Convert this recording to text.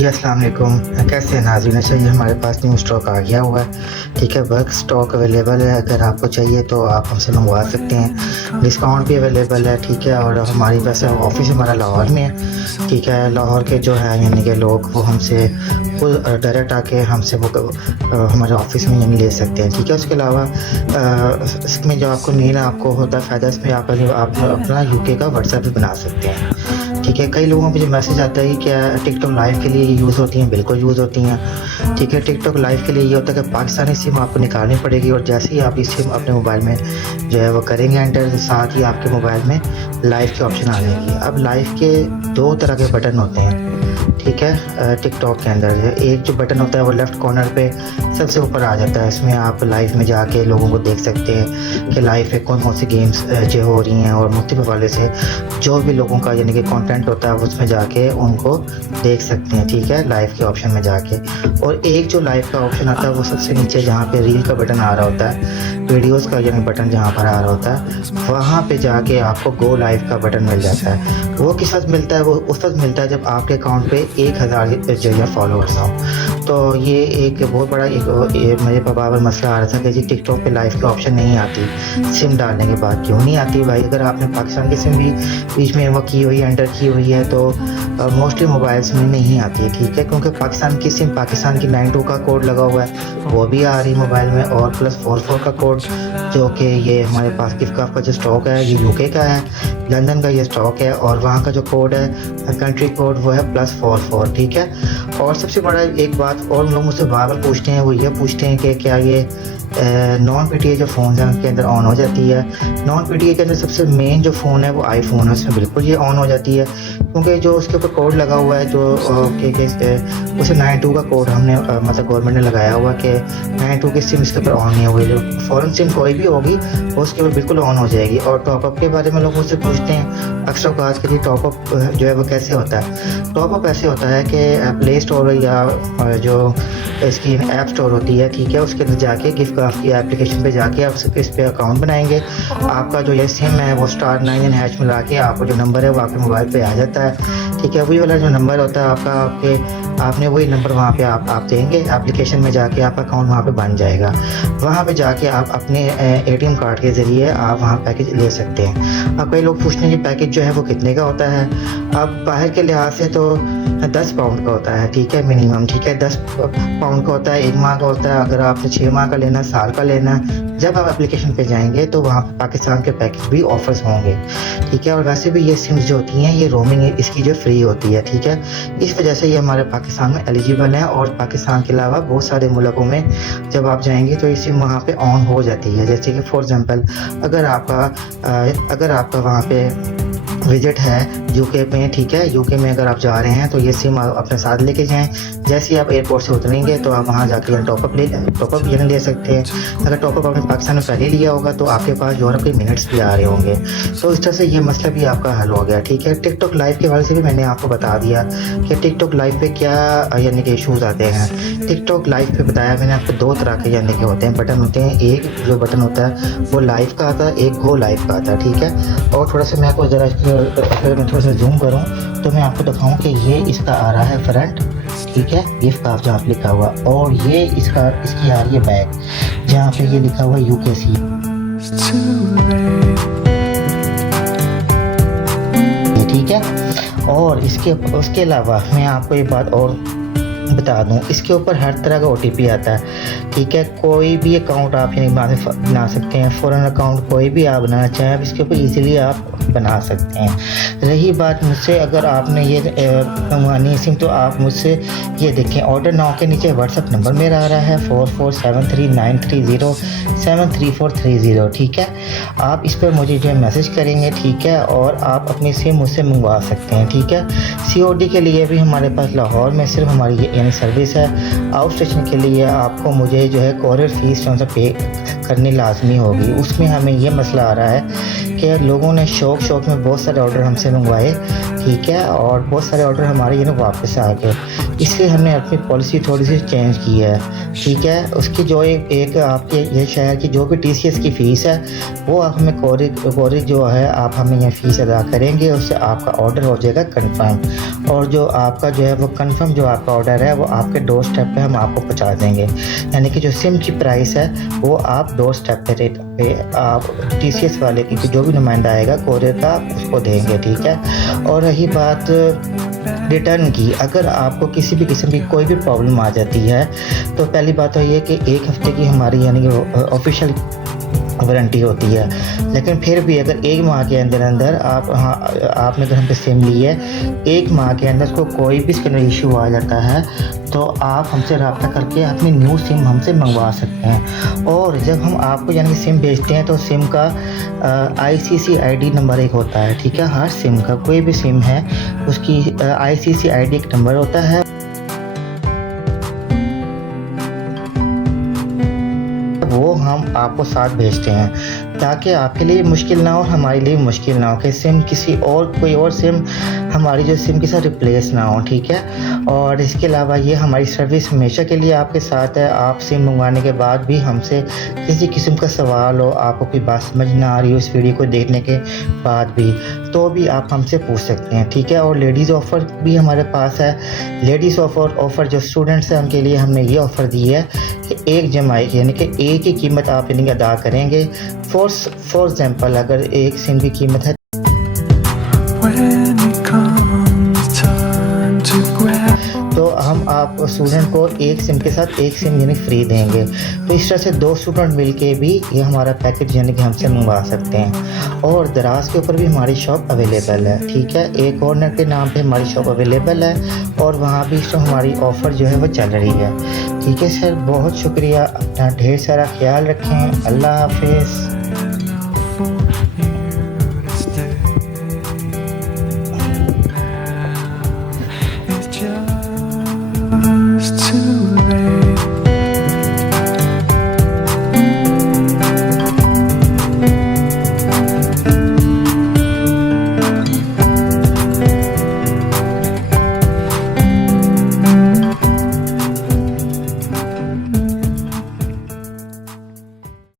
जी, अस्सलाम वालेकुम। कैसे हैं नाज़रीन? अच्छा, ये हमारे पास न्यू स्टॉक आ गया हुआ है, ठीक है। वर्क स्टॉक अवेलेबल है, अगर आपको चाहिए तो आप हमसे मंगवा सकते हैं। डिस्काउंट भी अवेलेबल है, ठीक है। और हमारी वैसे ऑफ़िस हमारा लाहौर में है, ठीक है। लाहौर के जो है यानी कि लोग वो हमसे खुद डायरेक्ट आके हमसे वो हमारे ऑफ़िस में यानी ले सकते हैं, ठीक है। उसके अलावा इसमें जो आपको मेन आपको होता है फ़ायदा, इसमें आप अपना यूके का व्हाट्सएप भी बना सकते हैं, ठीक है। कई लोगों को मुझे मैसेज आता है कि क्या टिकटॉक लाइव के लिए यूज़ होती हैं? बिल्कुल यूज़ होती हैं, ठीक है। टिकटॉक लाइव के लिए ये होता है कि पाकिस्तानी सिम आपको निकालनी पड़ेगी और जैसे ही आप ये सिम अपने मोबाइल में जो है वो करेंगे एंटर, तो साथ ही आपके मोबाइल में लाइव की ऑप्शन आ जाएगी। अब लाइव के 2 तरह के बटन होते हैं, ठीक है। टिकटॉक के अंदर एक जो बटन होता है वो लेफ़्ट कॉर्नर पे सबसे ऊपर आ जाता है। इसमें आप लाइव में जाके लोगों को देख सकते हैं कि लाइव पे कौन-कौन सी गेम्स जो हो रही हैं, और मुख्तलिफ हवाले से जो भी लोगों का यानी कि कंटेंट होता है उसमें जाके उनको देख सकते हैं, ठीक है, लाइव के ऑप्शन में जाके। और एक जो लाइव का ऑप्शन आता है वो सबसे नीचे जहाँ पे रील का बटन आ रहा होता है, वीडियोज़ का यानी बटन जहाँ पर आ रहा होता है, वहाँ पे जाके आपको गो लाइव का बटन मिल जाता है। वो किस वक़्त मिलता है? वो उस वक़्त मिलता है जब आपके अकाउंट पे 1000 जो है फॉलोअर्स हों। तो ये एक बहुत बड़ा मेरे बाबर मसला आ रहा था कि जी टिकटॉक पे लाइव की ऑप्शन नहीं आती सिम डालने के बाद। क्यों नहीं आती भाई? अगर आपने पाकिस्तान की सिम भी बीच में वो की हुई है, एंटर की हुई है, तो मोस्टली मोबाइल्स में नहीं आती, ठीक है। क्योंकि पाकिस्तान की सिम, पाकिस्तान की 92 का कोड लगा हुआ है, वो भी आ रही मोबाइल में, और +44 का कोड जो कि ये हमारे पास गिफ्ट का जो स्टॉक है ये यूके का है, लंदन का ये स्टॉक है, और वहाँ का जो कोड है कंट्री कोड वो है +44, ठीक है। और सबसे बड़ा एक बात और लोग मुझसे बार-बार पूछते हैं, वो ये पूछते हैं कि क्या ये नॉन पीटीए जो फ़ोन है उनके अंदर ऑन हो जाती है? नॉन पीटीए के अंदर सबसे मेन जो फ़ोन है वो आईफ़ोन है, उसमें बिल्कुल ये ऑन हो जाती है, क्योंकि जो उसके ऊपर कोड लगा हुआ है जो उसे 92 का कोड हमने मतलब गवर्नमेंट ने लगाया हुआ कि 92 की सिम इसके ऊपर ऑन नहीं होगी। जो फ़ॉरेन सिम कोई भी होगी वो उसके ऊपर बिल्कुल ऑन हो जाएगी। और टॉपअप के बारे में लोग मुझसे पूछते हैं अक्सर औक़ात के लिए, टॉपअप जो है वो कैसे होता है? टॉपअप ऐसे होता है कि प्ले स्टोर या जो इसकी ऐप स्टोर होती है, ठीक है, उसके अंदर जाके गिफ्ट कार्ड की एप्लीकेशन पे जाके आप इस पे अकाउंट बनाएंगे। आपका जो ये सिम है वो *9# मिला के आपका जो नंबर है वो आपके मोबाइल पे आ जाता है, ठीक है। वही वाला जो नंबर होता है आपका, आपने वही नंबर वहाँ पे आप देंगे, एप्लीकेशन में जाके आपका अकाउंट वहाँ पे बन जाएगा। वहाँ पे जाके आप अपने एटीएम कार्ड के ज़रिए आप वहाँ पैकेज ले सकते हैं। अब कई लोग पूछते हैं कि पैकेज जो है वो कितने का होता है? अब बाहर के लिहाज से तो 10 पाउंड का होता है, ठीक है, मिनिमम, ठीक है। 10 पाउंड का होता है, 1 माह का होता है। अगर आपने 6 माह का लेना है, साल का लेना है, जब आप एप्लीकेशन पे जाएंगे तो वहाँ पे पाकिस्तान के पैकेज भी ऑफर्स होंगे, ठीक है। और वैसे भी ये सिम्स जो होती हैं ये रोमिंग इसकी जो फ्री होती है, ठीक है। इस वजह से ये हमारे पाकिस्तान में एलिजिबल है, और पाकिस्तान के अलावा बहुत सारे मुल्कों में जब आप जाएंगे तो ये सिम वहाँ पे ऑन हो जाती है। जैसे कि फॉर एग्जांपल अगर आपका वहाँ पे विजिट है यूके में, ठीक है, यूके में अगर आप जा रहे हैं तो ये सिम अपने साथ लेके जाएं। जैसे ही आप एयरपोर्ट से उतरेंगे तो आप वहाँ जाकर टॉपअप यानी ले सकते हैं। अगर टॉपअप आपने पाकिस्तान में पहले लिया होगा तो आपके पास यूरोप के मिनट्स भी आ रहे होंगे। तो इस तरह से ये मसला भी आपका हल हो गया, ठीक है। टिकटॉक लाइव के हवाले से भी मैंने आपको बता दिया कि टिकटॉक लाइव पे क्या यानी कि इशूज़ आते हैं। टिकटॉक लाइव पे बताया मैंने आपको 2 तरह के यानी कि होते हैं बटन होते हैं। एक जो बटन होता है वो लाइव का आता है, एक गो लाइव का आता है, ठीक है। और थोड़ा सा मैं आपको ज़रा थोड़ा सा जूम करूँ तो मैं आपको दिखाऊँ कि ये इसका आ रहा है फ्रंट, ठीक है, गिफ्ट कार्ड जहाँ पे लिखा हुआ, और ये इसकी आ रही है बैक जहाँ पे ये लिखा हुआ यूकेसी, ठीक है। और उसके अलावा मैं आपको ये बात और बता दूं, इसके ऊपर हर तरह का OTP आता है, ठीक है। कोई भी अकाउंट आप यानी बना सकते हैं, फॉरेन अकाउंट कोई भी आप बनाना चाहें आप इसके ऊपर इजीली आप बना सकते हैं। रही बात मुझसे, अगर आपने ये मंगवानी सिम तो आप मुझसे ये देखें, ऑर्डर नाउ के नीचे व्हाट्सअप नंबर मेरा आ रहा है 447393073430, ठीक है। आप इस पर मुझे जो है मैसेज करेंगे, ठीक है, और आप अपनी सिम मुझसे मंगवा सकते हैं, ठीक है। COD के लिए भी हमारे पास लाहौर में सिर्फ हमारी यानी सर्विस है। आउट स्टेशन के लिए आपको मुझे जो है कोरियर फीस जो है पे करनी लाजमी होगी। उसमें हमें ये मसला आ रहा है कि लोगों ने शौक में बहुत सारे ऑर्डर हमसे मंगवाए, ठीक है, और बहुत सारे ऑर्डर हमारे ये वापस आ गए। इसलिए हमने अपनी पॉलिसी थोड़ी सी चेंज की है, ठीक है। उसकी जो एक आपके ये शहर की जो भी TCS की फ़ीस है वो आप हमें कोरिज जो है आप हमें ये फ़ीस अदा करेंगे, उससे आपका ऑर्डर हो जाएगा कंफर्म। और जो आपका जो है वो कंफर्म जो आपका ऑर्डर है वो आपके डोर स्टेप पे हम आपको पहुंचा देंगे। यानी कि जो सिम की प्राइस है वो आप डोर स्टेप पे आप TCS वाले की जो भी नुमाइंदा आएगा कोरियर का उसको देंगे, ठीक है। और रही बात रिटर्न की, अगर आपको किसी भी किस्म की कोई भी प्रॉब्लम आ जाती है तो पहली बात तो ये कि 1 हफ़्ते की हमारी यानी कि ऑफिशियल वारंटी होती है। लेकिन फिर भी अगर 1 माह के अंदर आपने अगर हम पे सिम ली है, 1 माह के अंदर को कोई भी इसका इशू आ जाता है तो आप हमसे रब्ता करके अपनी न्यू सिम हमसे मंगवा सकते हैं। और जब हम आपको यानी कि सिम भेजते हैं तो सिम का ICC-ID नंबर एक होता है, ठीक है। हर सिम का कोई भी सिम है उसकी ICC-ID एक नंबर होता है, वो हम आपको साथ भेजते हैं ताकि आपके लिए मुश्किल ना हो, हमारे लिए मुश्किल ना हो कि सिम किसी और कोई और सिम हमारी जो सिम के साथ रिप्लेस ना हो, ठीक है। और इसके अलावा ये हमारी सर्विस हमेशा के लिए आपके साथ है। आप सिम मंगवाने के बाद भी हमसे किसी किस्म का सवाल हो, आपको कोई बात समझ ना आ रही हो इस वीडियो को देखने के बाद भी, तो भी आप हमसे पूछ सकते हैं, ठीक है। और लेडीज़ ऑफ़र भी हमारे पास है। लेडीज़ ऑफ़र जो स्टूडेंट्स हैं उनके लिए हमने ये ऑफ़र दी है कि एक जमाई यानी कि एक ही कीमत आप यानी अदा करेंगे। फॉर एग्जाम्पल अगर एक सिम की कीमत है तो हम आप स्टूडेंट को एक सिम के साथ एक सिम यानी फ्री देंगे। तो इस तरह से 2 स्टूडेंट मिलके भी ये हमारा पैकेज यानी कि हमसे मंगवा सकते हैं। और दराज के ऊपर भी हमारी शॉप अवेलेबल है, ठीक है। एक कॉर्नर के नाम पे हमारी शॉप अवेलेबल है और वहाँ भी तो हमारी ऑफ़र जो है वो चल रही है, ठीक है सर। बहुत शुक्रिया, अपना ढेर सारा ख्याल रखें। अल्लाह हाफिज़।